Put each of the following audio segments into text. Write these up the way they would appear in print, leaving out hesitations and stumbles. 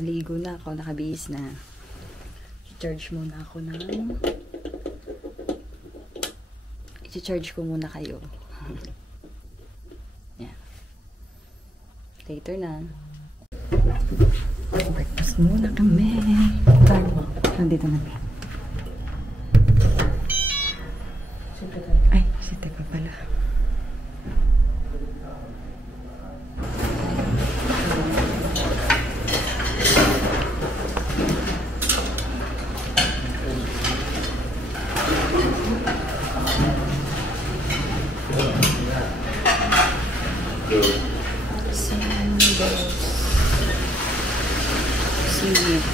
Naligo na ako, nakabihis na. I-charge muna ako ng... I-charge ko muna kayo. Yan. Later na. Breakfast muna kami. Nandito na. Ay, si Teka pala. Seaweed.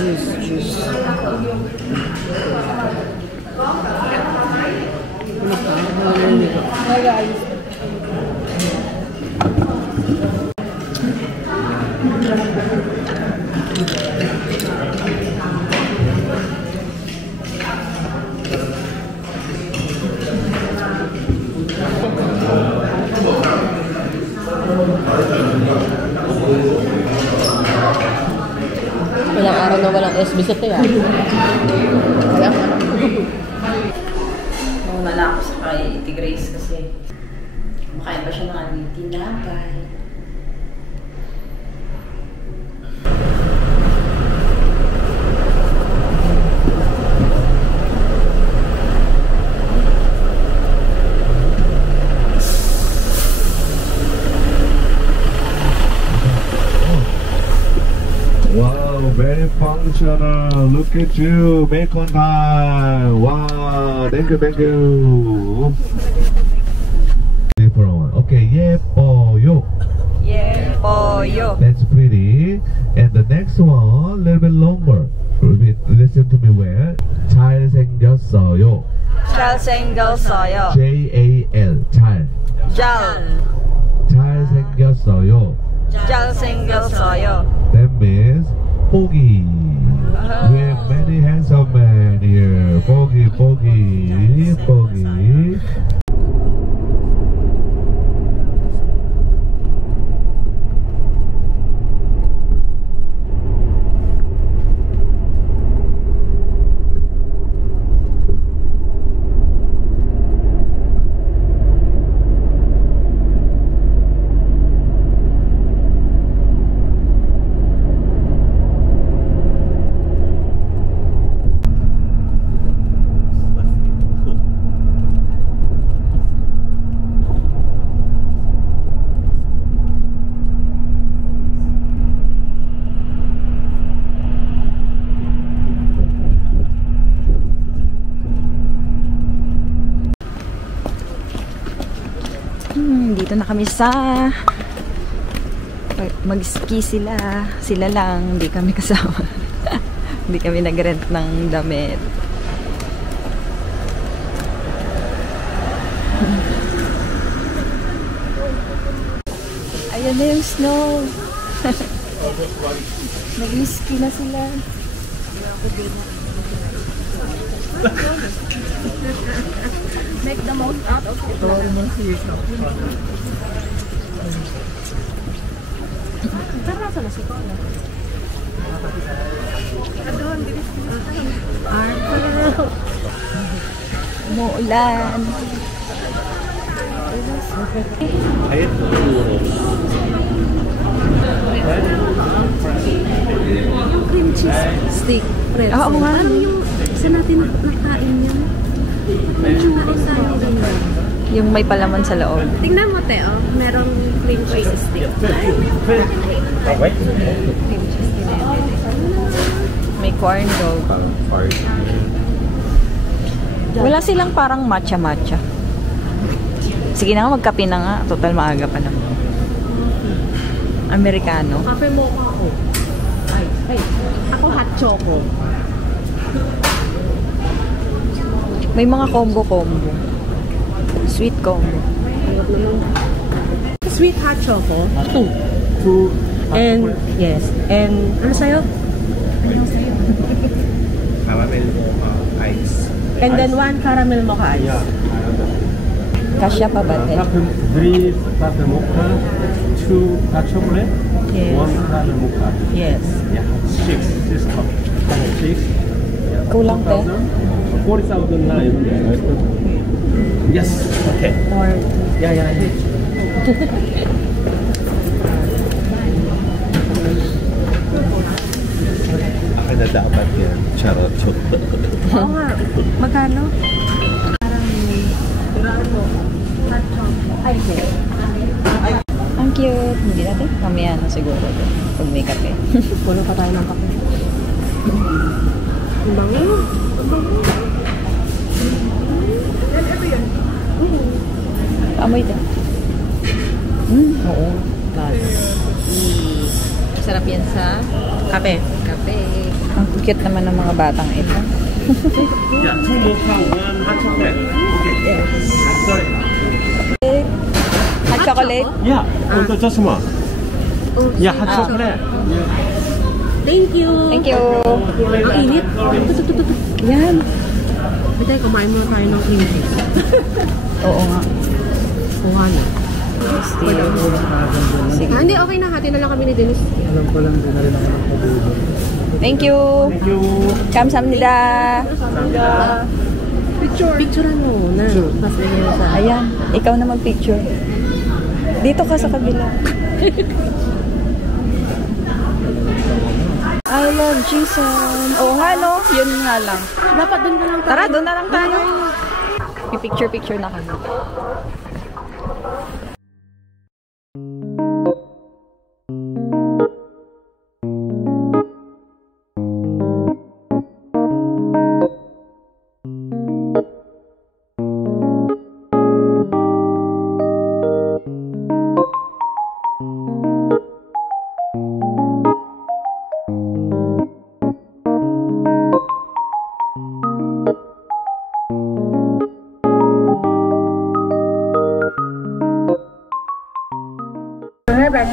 Juice. Hi guys. Walang araw na walang SB sa tayo. Muna na ako sa kay Ate Grace kasi makain pa siya ng aming tinapay. Wow, very functional. Look at you. Make on time. Wow, thank you. Okay, yepoyo. Yepoyo. That's pretty. And the next one, a little bit longer. Listen to me well. 잘생겼어요. 잘생겼어요. J-A-L. 잘생겼어요. 잘생겼어요. That means Bogey. We have many handsome men here. Bogey. Dito na kami sa mag-ski sila. Sila lang, hindi kami kasama. Hindi kami nag-rent ng damit. Ayan na yung snow. Nag-ski na sila. Make the most out of it. Tara sa nasi ko. Adon, bilis. Umuulan. Ayun. Yung cream cheese stick. Oo nga. Ano yung isa natin nakain yun? Yung may palaman sa loob. Tingnan mo, Teo. Merong cream cheese stick. May corn dog. Wala silang parang matcha-matcha. Sige na nga, magkape na nga. Total maaga pa naman. Americano. Kape mo ako. Ay. Ako hot choco. May mga combo-combo. Sweet combo. Sweet hot choco. 2. Two And, yes. And, ano sa'yo? caramel ice. And then 1 caramel mocha ice. Yeah. Kasya pa ba, te? Three caramel mocha, 2 hot chocolate, Yes. 1 caramel mocha. Yes. Yeah, 6 cup. 6. Kulang, te. 40,000 na yun. Yes. Okay. Or, Yeah. Akin na dapat yan. Charot. oo nga. Magkano? Hot choco. Ay, yes. Ang cute. Hindi natin. Mamaya na siguro. Pag may kape. Puno pa tayo ng kape. Ang bango. Ang bango. Amoy din. Oo. Sarap yan sa Kape. kape. Ang cute naman ng mga batang ito. Yeah, 2 mocha, 1 hot chocolate. Okay. Yes. Sorry. Hot chocolate? Yeah. Just one. Oh, Yeah, hot chocolate. thank you. Thank you. Ang init. Tututututu. Yan. Bite, kumain muna tayo ng cream cheese. Oo nga. Kuha na. Sige. Hindi, okay na. Hati na lang kami ni Dennis. Alam ko lang din na rin ako ng pag-ibig. Thank you. Thank you. Kamsahamnida. Picturean mo na. Mas lagyan mo sa... Ayan. Ikaw na mag-picture. Dito ka sa kabila. I love Jason. Oo nga, no? Yun nga lang. Dapat doon ka lang tayo. Tara, doon na lang tayo. Picture-picture na kami.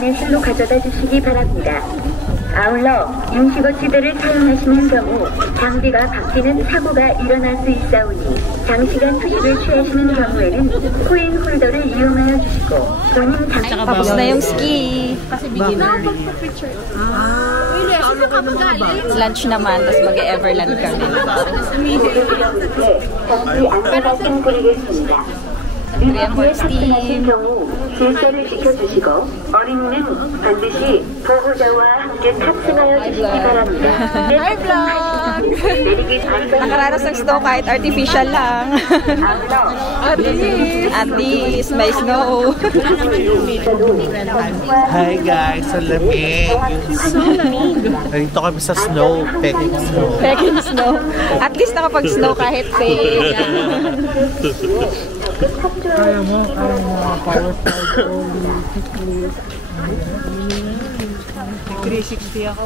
안내실로 가져다 주시기 바랍니다. 아울러 임시거치대를 사용하시는 경우 장비가 바뀌는 사고가 일어날 수 있사오니 장시간 휴식을 취하시는 경우에는 코인 홀더를 이용하여 주시고 본인 장비 Tapos na yung ski. Lunch naman, tapos mag-Everland kami. 잠시 안내 말씀드리겠습니다. Remember, 탑승하실 Steve. 경우 질서를 지켜주시고 어린이는 반드시 보호자와 함께 탑승하여 주시기 바랍니다. Hi, vlog! 내리기 전까지 Nakaranas ng snow kahit artificial lang. At least, may snow. Hi guys, sa lamig. Nandito kami sa snow, peking snow. Peking snow. At least nakapag-snow kahit fake. Kaya mo, power slide only, 360 ako.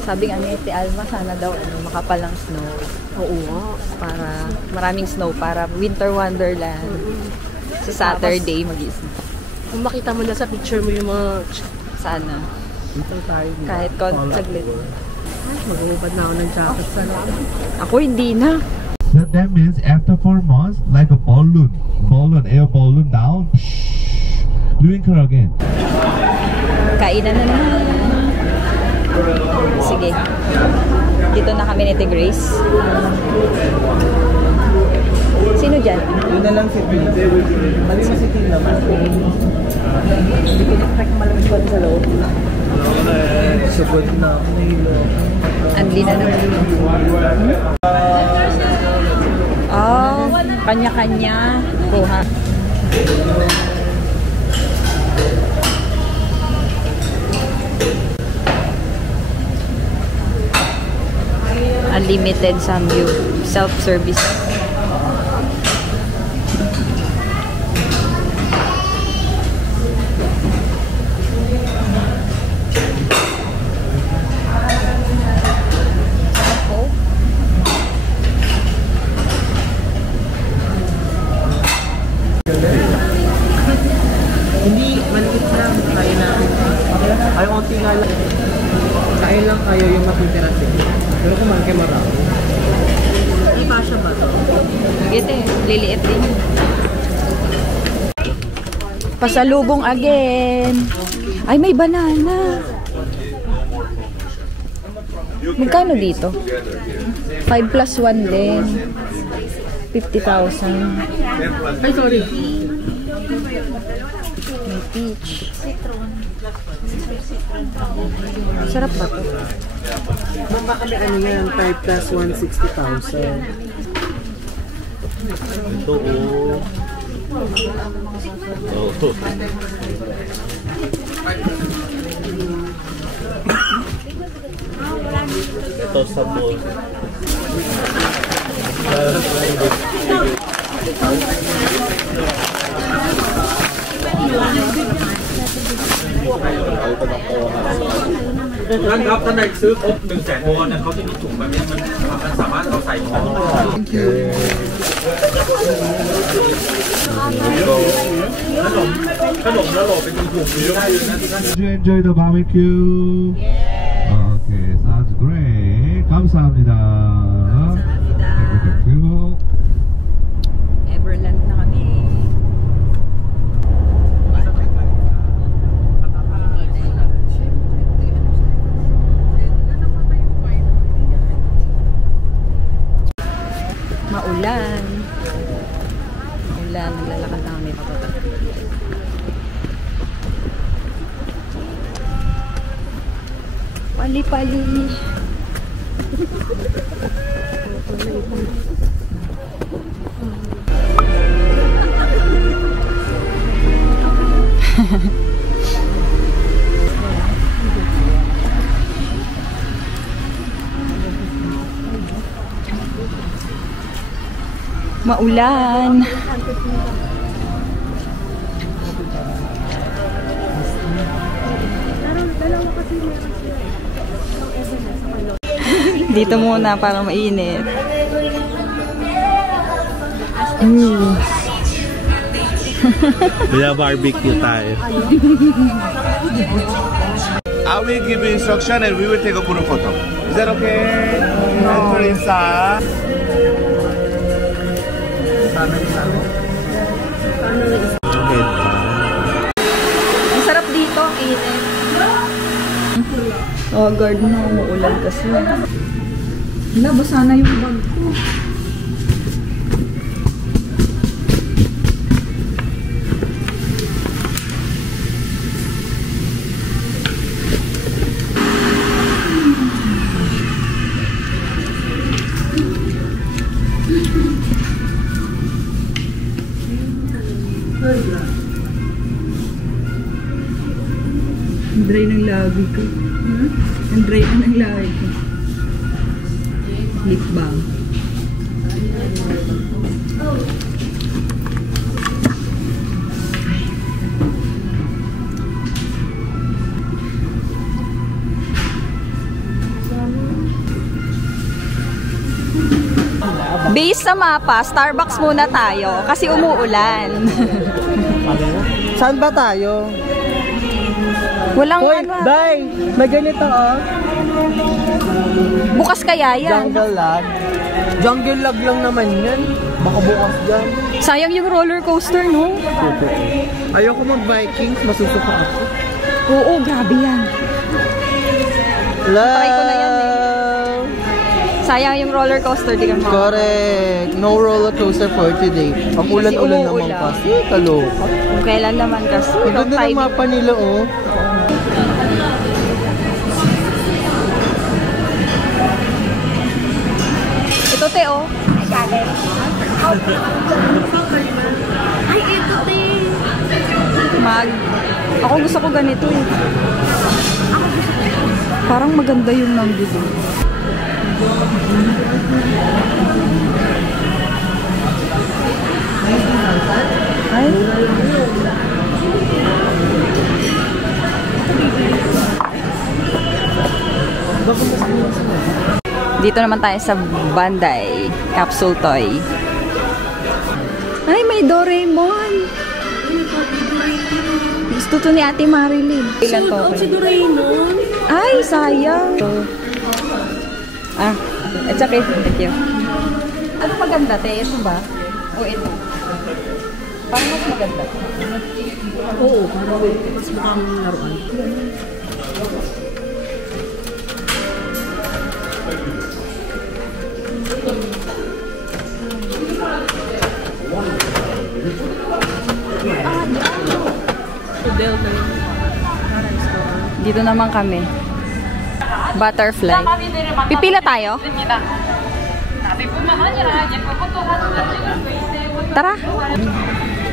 Sabi nga ni Ate Alma, sana daw makapal ng snow. Oo nga. Para maraming snow, para winter wonderland. Sa Saturday, mag-snow. Kung makita mo na sa picture mo yung mga... Sana. Dito tayo. Kahit saglit. Mag-uubad na ako ng jacket sa laman. Ako hindi na. So that means after 4 months, like a balloon, air balloon down. Twinkle again. Kainan na naman. Sige. Dito na kami ni Ate Grace. Sino dyan? Yun na lang si Tim. Mali mo si Tim naman. Hindi ko na-expect malamig ko sa loob. Sugod na. Anli na naman. Oh, kanya-kanya. Kuha. Unlimited Samgyup. Self-service. Hindi, maliit lang. Kaya natin. Ay, konti nga lang. Kaya lang kayo yung matitira sila. Pero kumain kayo marami. Hindi pa siya ba to? Ito liliit din. Pasalubong again. Ay, may banana. Magkano dito? 5 plus 1 din. 50,000. Ay, sorry. May peach. Sarap ba ito? Baka kami ano yan, 5 plus 160,000. Ito oh. Oh. Ito sabon.ท่านครับท่านใดซื้อครบ 100,000 วอนเนี่ยเขาจะมีถุงแบบนี้มันสามารถเอาใส่ของขนมแล้วโหลเป็นถุงๆได้เลยนะที่ท่าน Did you enjoy the barbecue? Okay, sounds great. 감사합니다. Thank you. Everland na kami. Maulan. Maulan. Naglalakad na kami pababa. Pali-pali. Maulan. Dito muna para mainit. Kaya barbecue tayo. I will give you instruction and we will take a group photo. Is that okay? Enter inside. Ang sarap dito, init. Oh, guard na, umuulan kasi. Hala, basa na yung bag ko. Ang dry ng labi ko. Ang dry na ng labi ko. Lip balm. Based sa mapa, Starbucks muna tayo kasi umuulan. Saan ba tayo? Walang Hoy, ano. Day! May ganito oh. Bukas kaya yan. Jungle Log. Jungle Log lang naman yan. Baka bukas dyan. Sayang yung roller coaster, no? Ayoko mag-Vikings. Masusuka ako. Oo, grabe yan. Love! Try ko na yan eh. Sayang yung roller coaster, di ka mga. Correct. No roller coaster for today. Ang ulan-ulan naman umuulan. kasi. Kaloka. Kung kailan naman kasi. Ang ganda ng mapa nila oh. Ito, te, oh. Ay, ito, te. Ako gusto ko ganito eh. Parang maganda yung nandito. Ay. Dito naman tayo sa Bandai Capsule Toy. Ay, may Ay, Doraemon. Gusto to ni Ate Marilyn. Ilan to? Si Doraemon. Ay, sayang. Ah, it's okay. Thank you. Ano maganda, te? Ito ba? O ito? Parang mas maganda. Oo, parang mas mukhang laruan. Dito naman kami. Butterfly. Pipila tayo? Tara.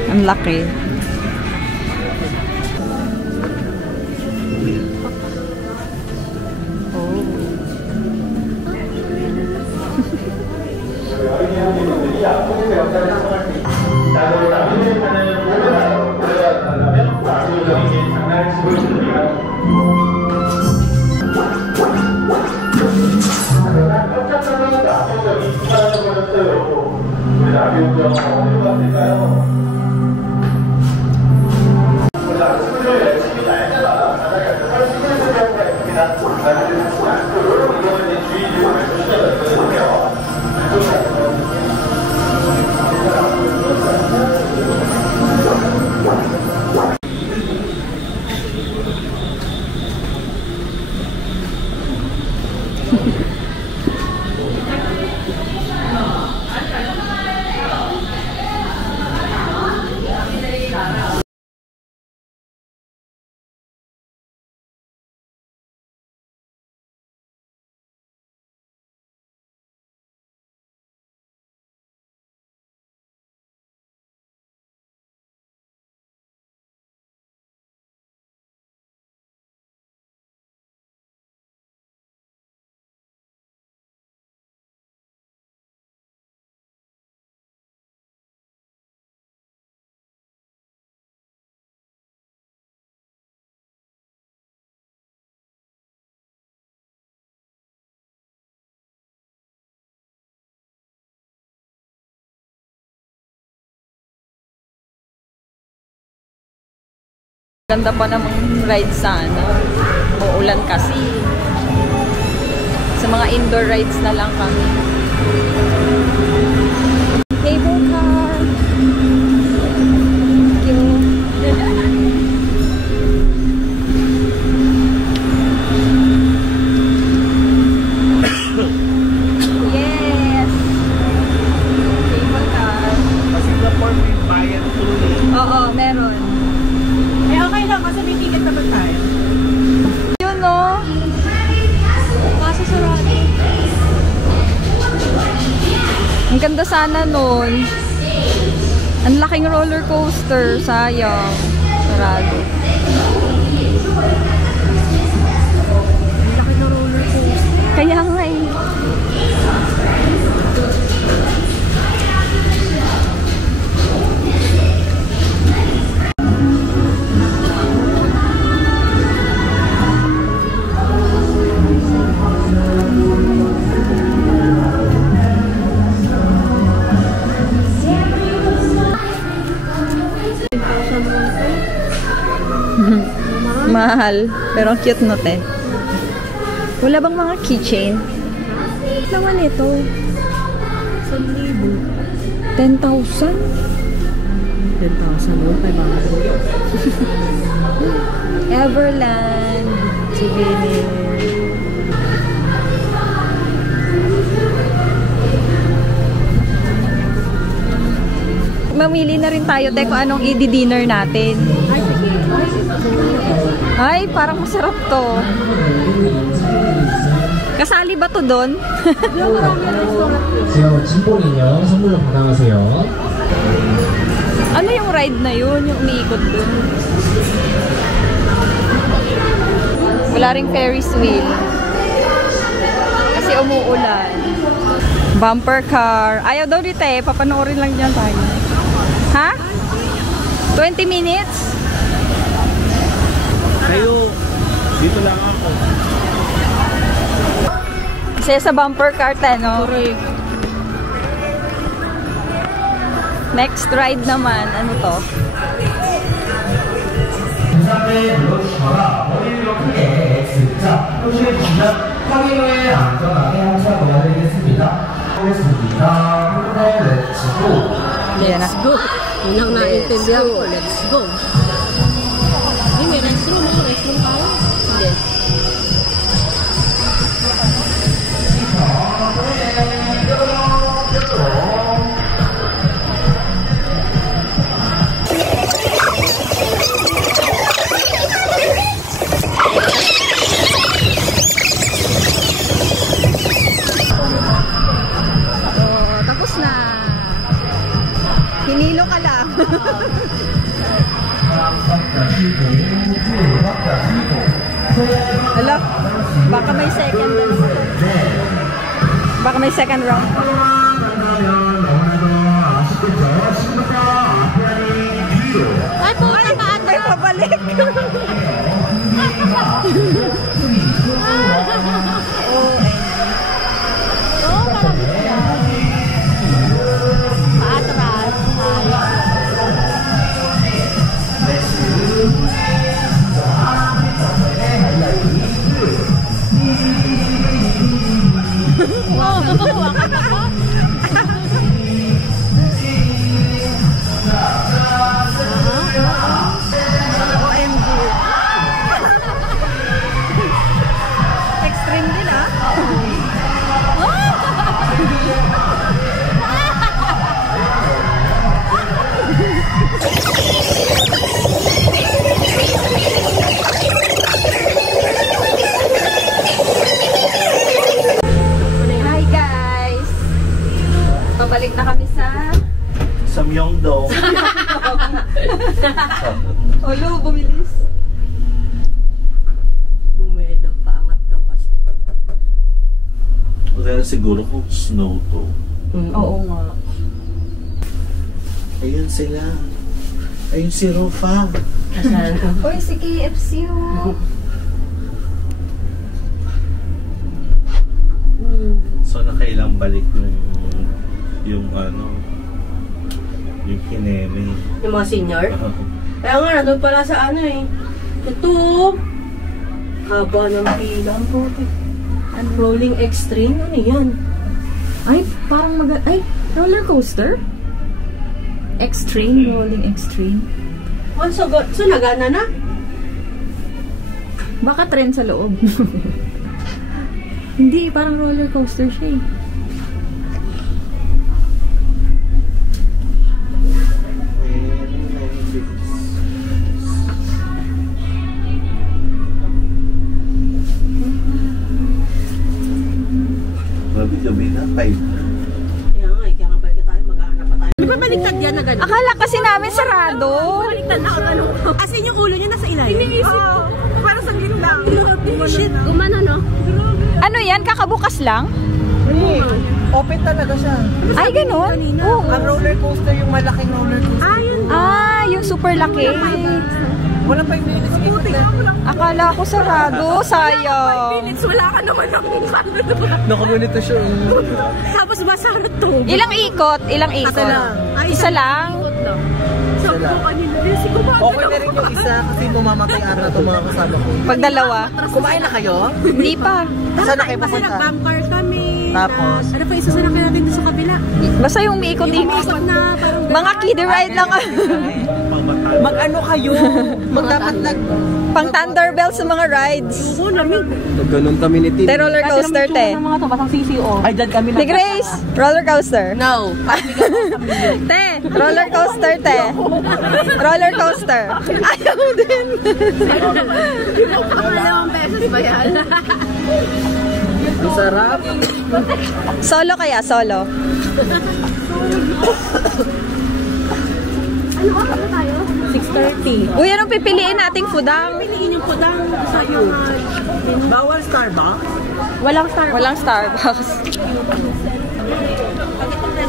Ang laki. Ganda pa namang ride sa ano. Uulan kasi. Sa mga indoor rides na lang kami. Cable car. Thank you. Yes. Cable car. Singapore may bayan tuloy. Oo, meron. Okay lang, kasi may ticket naman tayo. Yun, no? Kaso sarado. Ang ganda sana nun. Ang laking roller coaster. Sayang. Sarado. Ang laki na roller coaster. Kaya nga eh. Mahal. Pero ang cute no, te. Wala bang mga keychain? Naman ito. 1,000. 10,000? 10,000 yun, 500. Everland. Souvenir. Mamili na rin tayo, te, kung anong i-dinner natin. Ay, sige. Ay, parang masarap to. Kasali ba to doon? 지금 진봉 인형 선물로 받아가세요. Ano yung ride na yun? Yung umiikot doon? Wala ring Ferris wheel. Kasi umuulan. Bumper car. Ayaw daw dito eh. Papanoorin lang dyan tayo. Ha? 20 minutes? Kayo, dito lang ako. Kasi sa bumper car tayo, no? Next ride naman. Ano to? 부산에 눌러주시거나 머리를 크게 X자 표시해주시면 확인 후에 안전하게 항상 보여드리겠습니다. 보겠습니다. 한번 렛츠고. Let's go. Unang naintindihan ko, let's go. Ay, may restroom mo. Restroom tayo? Hindi. Tapos na. Hinilo ka lang. Hala, baka may second round. Baka may second round. Ay, puta ka ata. May pabalik. Extreme din ah. Hi guys! Pabalik na kami sa Samyongdong. Olo, bumilis. Bumelo, paangat daw kasi. Dahil siguro kung snow to. Oo nga. Ayun sila. Ayun si Rufa. Uy, si KFC oh. So nakailang balik yung ano, yung kineme. Yung mga senior? Kaya nga, nandun pala sa ano eh. Ito, haba ng pila. Ang puti. Rolling Extreme? Ano yan? Ay, parang ay, roller coaster? Extreme, rolling extreme. Oh, so nagana na? Baka trend sa loob. Hindi, parang roller coaster siya eh. Gabi na, 5 na. Kaya nga, kaya nga balik tayo, mag-ahanap pa tayo. Di ba baliktad yan na gano'n? Akala kasi namin sarado. Baliktad na ano? As in yung ulo niya nasa ilalim? Iniisip ko. Parang sa gitna. Shit, gumano no? Ano yan? Kakabukas lang? Open talaga siya. Ay, ganun? Oo. Ang roller coaster, yung malaking roller coaster. Ah, yung super laki. Walang 5 minutes. Akala ko sarado. Sayang. Wala ka naman ng Nakagunito siya. Tapos masarap to. Ilang ikot? Ilang ikot? Isa lang? Sabi ko kanina, si kumanda Okay na rin yung isa kasi mamamatay ata itong mga kasama ko. Pag dalawa? Kumain na kayo? Hindi pa. Saan na kayo Kasi pupunta? nag-vampire kami. Tapos? Ano pa isa sa natin doon sa kabila? Basta yung umiikot-ikot. Ikot na parang Mga kiddie ride lang. Mag-ano kayo? Mag-dapat Pang Thunderbell sa mga rides. Oo, lamig. Ganun kami ni Tin. Te, roller coaster, te. Mga to, basang CCO. Ay, dyan kami Te Grace, roller coaster. No. Te, roller coaster, te. Roller coaster. Ayaw din. Pangalawang beses ba yan? Ang sarap. Solo kaya, solo. Ano oras na tayo? 6:30. Uy, anong pipiliin nating foodang? Piliin yung pudang sa yung... Bawal Starbucks? Walang Starbucks.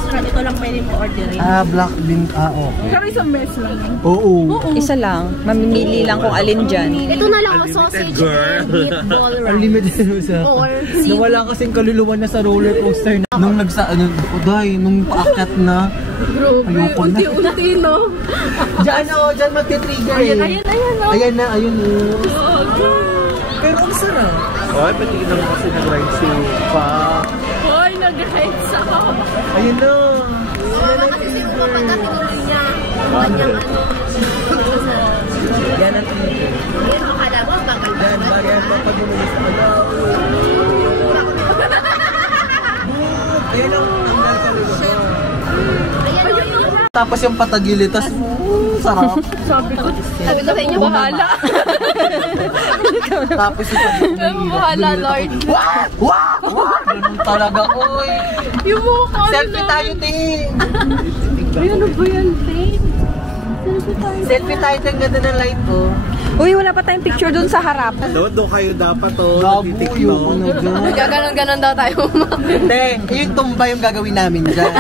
restaurant, ito lang pwede mo orderin. Black bean. Okay. Pero isang mess lang. Oo. Isa lang. Mamimili lang kung alin dyan. Ito na lang, sausage and meatball wrap. Unlimited sa. Or Nawala kasing kaluluwa na sa roller coaster. Nung nung paakyat na. Grabe, unti-unti, no? Diyan magti-trigger eh. Ayan na, ayun Pero ang sarap. Oy, patigin naman kasi nag-ride si Pa. Hoy, nag-rides ako. Ayun na. Wala kasi siguro pag napinuloy niya. Kanyang Yan ang trigger. Yan, akala mo, bakal ba? Yan, bagay mo pag bumili sa alaw. Ayun ang kaluluwa. Tapos yung patagili, tas sarap. Sabi ko sa inyo, bahala. Tapos yung Bahala, Lord. Ganun talaga, oy. Yung mukha Selfie tayo, ting. Ano ba yan, Tate? Selfie tayo, ting. Ganda ng light, oh. Uy, wala pa tayong picture dun sa harap. Doon kayo dapat Gabuyo. Gaganon-ganon daw tayo. Hindi, yung tumba yung gagawin namin dyan.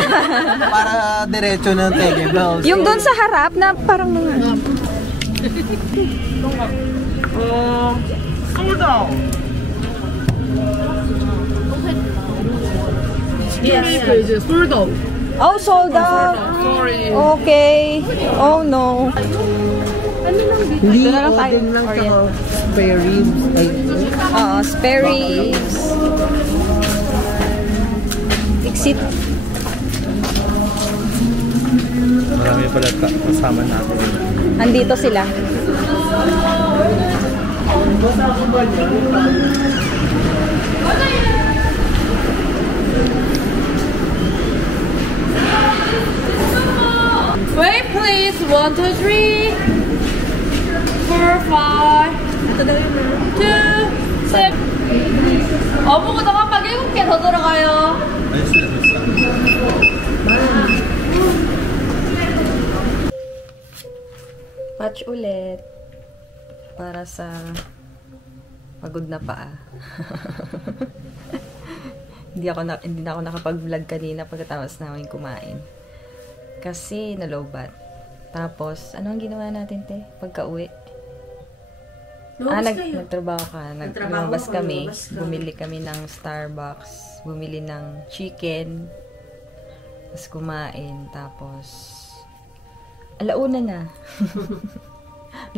Para diretso ng Tege Bells. Yung dun sa harap na parang mga... Yes. Furdo. Oh, sold out. Okay. Oh, no. Hindi, Doon na lang tayo. odeng lang sa spare ribs. Ay, Spare ribs. Exit. Marami pala kasama natin. Andito sila. Wait, please. 1, 2, 3, 4, 5, 2, 7. 아무거나 한 7개 더 들어가요. Patch ulit. Para sa pagod na paa. hindi na ako nakapag-vlog kanina pagkatapos namin kumain. Kasi nalobat. Tapos, ano ang ginawa natin, te? Pagka-uwi? Nagtrabaho ka. Lumabas kami. Bumili kami ng Starbucks. Bumili ng chicken. Tapos kumain. Tapos, alauna na.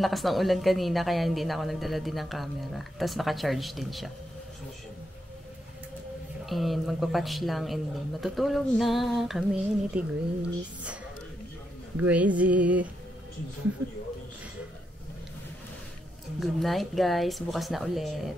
Lakas ng ulan kanina, kaya hindi na ako nagdala din ng camera. Tapos naka-charge din siya. And magpapatch lang and then matutulog na kami ni T. Grace. Gracie. Good night guys. Bukas na ulit.